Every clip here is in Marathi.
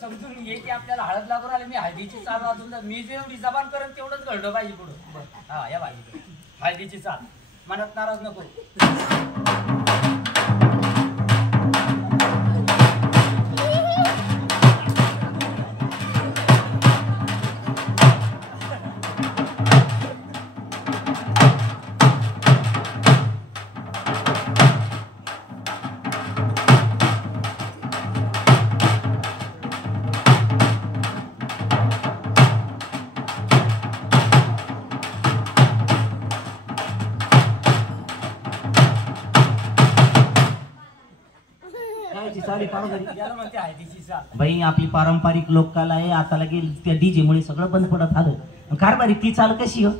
समजून घे की आपल्याला हळद लागून आले. मी हळदीची चाल वाजून मी जेवढी जबान करेन तेवढंच घडलं पाहिजे पुढं. हा या बाई हळदीची चाल मनात नाराज नको. बाई आपली पारंपरिक लोककला आहे. आता लगे त्या डीजे मुळे सगळं बंद पडत आलं. कारभारी ती चाल कशी हो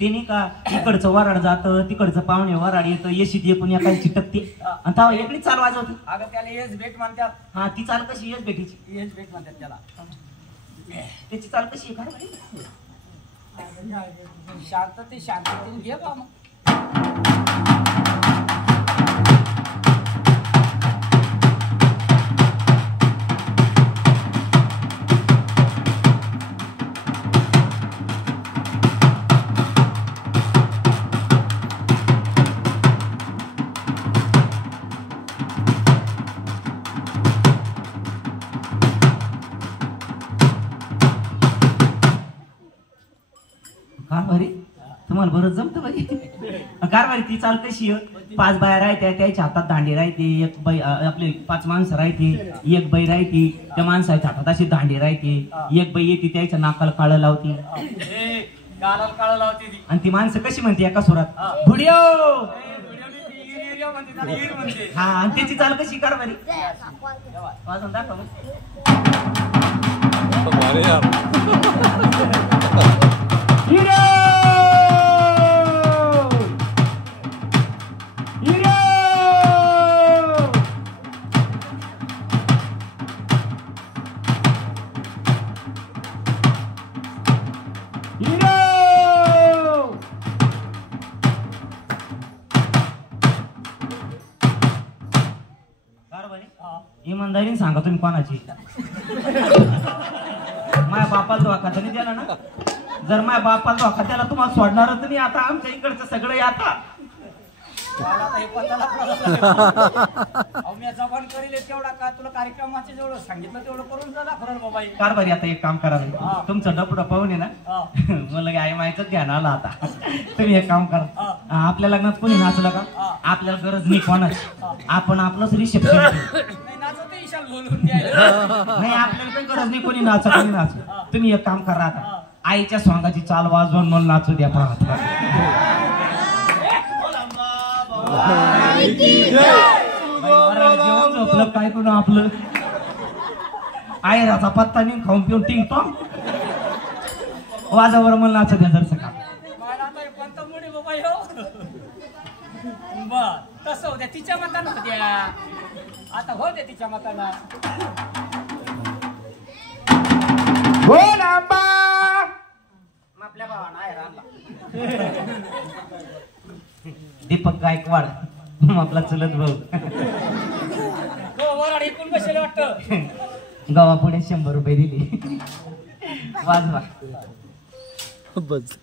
ते नाही का तिकडचं वराड जातं तिकडचं पाहुणे वराड येतं येशीत एकूण एका चिटकते आणि तेव्हा एकलीच चाल वाजवते. अगं त्याला येस भेट म्हणतात. हा ती चाल कशी येस भेटीची येस भेट म्हणतात त्याला. त्याची चाल कशी आहे कारभारी? शांततेने घे बा मग. कारभारी तुम्हाला बरंच जमतं बाई. कारभारी ती चाल कशी आहे? 5 बाया राहत्या त्याच्या हातात दांडी राहते. एक बाई आपले 5 माणसं राहते. एक बाई राहते त्या माणसाच्या हातात अशी दांडी राहते. एक बाई येते त्याच्या नाकाला काळं लावते आणि ती माणसं कशी म्हणते एका सुरात भुडियो. हा आणि त्याची चाल कशी कारभारी वाजून दाखव. इमानदारीने सांगा तुम्ही कोणाची? माझ्या बापाला धोका तर नाही द्याला ना? जर माझ्या बापाला धोका द्याला तुम्हाला सोडणारच नाही. आता आमच्या इकडचं सगळं आता जबान करेल तेवढा का तुला कार्यक्रमाचे जेवढं सांगितलं तेवढं करून जा ना बाबा. कारभारी आता एक काम करा तुमचं डपडं पाहून आहे ना मला आई माहितीच ध्यान आला. आता तुम्ही एक काम करा आपल्या लग्नात कोणी नाचलं का? आपल्याला गरज नाही कोणाची. आपण आपलंच रिसेप्शन नाही आपल्याला काही गरज नाही कोणी नाच कोणी नाच. तुम्ही एक काम करा आता आईच्या स्वांगाची चाल वाजवून मला नाचू द्या. झोपलं काय करून आपलं आयराचा पत्ता नाही खाऊन पिऊन टिंग टॉंग वाजावर मला नाचू द्या. जर सकाळ तसं होत्या तिच्या मतानं होत्या. आता हो दे तिच्या मताना. आपल्या भावानं आहे राहला दीपक गायकवाड आपला चलत भाऊ वराड एकूण बसेल वाटतं. गावा पुढे 100 रुपये दिले वाजवा. बस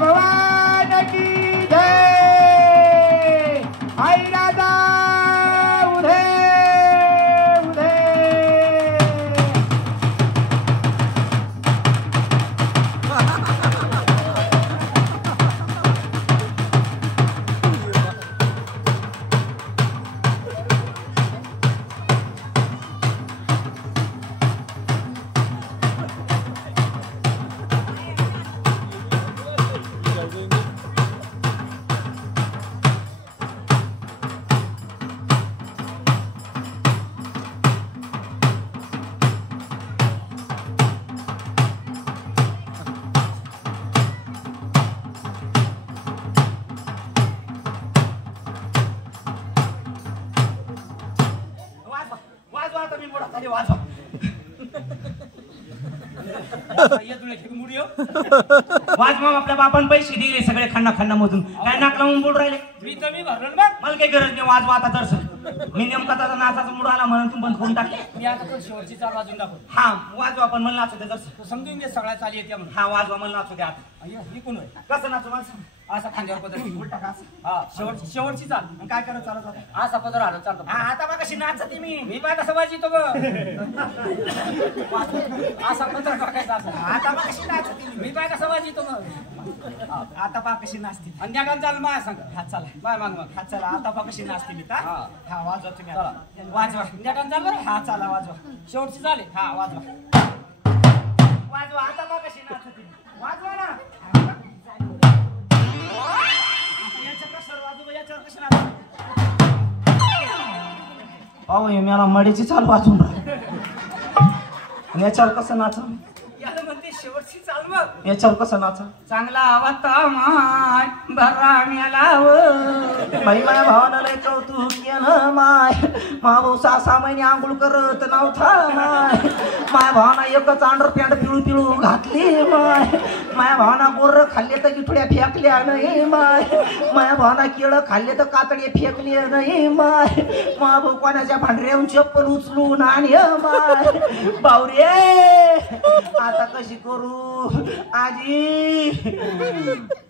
भवान की जय. आई राजा उधे उधे. वाज मग आपल्या बापान पैसे दिले सगळे खंडा खंडा मधून काय नाक लावून बोल राहिले. मी भरलं मग मला काही गरज नाही वाजवा आता. जर मी नेमका त्याचा नाचाचा मूड आला म्हणून तू बंद करून टाकले. मी आता तो शेवटची चाल वाजून दाखवतो. हा वाजवा पण मला नाचू दे जसं. तू समजून घे सगळ्या चाली येते म्हणून. हा वाजवा मला नाचू दे आता. अय्यो ही कोण होय? कसं नाचू मला सांग. असा खांद्यावर पदर उलटा का असं? हा शेवटची चाल. आणि काय करत चालत होता? असा पदर हालत चालतो. हा आता मग कशी नाचते मी पाय कसं वाजितो बघ. असा पदर टाकायचा असा. आता मग कशी नाचते मी पाय कसं वाजितो मग. आता पा कशी नाचते. आणि त्या चाल माय सांग. हा चला माय माग मग. हा चला आता पा कशी नाचते मी का. हा. हा वाजवा तुम्ही चला. आता. वाजवा. त्या चाल बरं. हा चला वाजवा. शेवटची चाल आहे. हा वाजवा. वाजवा आता पा कशी नाचते. वाजवा ना. मला मडीची चाल वाजून याच्यावर कसं नाच. याला म्हणते शेवटची चाल मग. याच्यावर कसं नाच. चांगला आवता माय बरा मेलाव. बाई माझ्या भावानं लय कौतुक केलं माय. भाऊ 6 महिने आंघोळ करत नव्हता माय. माझ्या भावाना एकच अंडरपॅन्ट पिळू पिळू घातली माय. माझ्या भावाना गोर्र खाल्ले तर गिठुड्या फेकल्या नाही माय. माझ्या भावाना केळं खाल्ले तर कातडे फेकले नाही माय. मा भाऊ कोणाच्या भांडऱ्याहून चप्पल उचलून आणि माय. बावरे आता कशी करू आजी.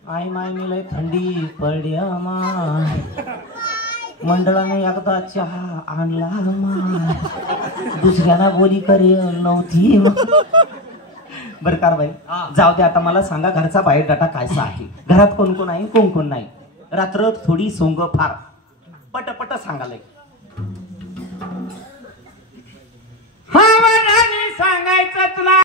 आई माय मी लय थंडी पडली माय. मंडळाने एकदा चहा आणला माय. दुसऱ्याला बोली करेल नव्हती. बर कारबाई जाऊ दे आता. मला सांगा घरचा बायोडाटा कायसा आहे. घरात कोण कोण आहे कोण कोण नाही. रात्र थोडी सोंग फार पटपट सांगालय. हा सांगायचं तुला.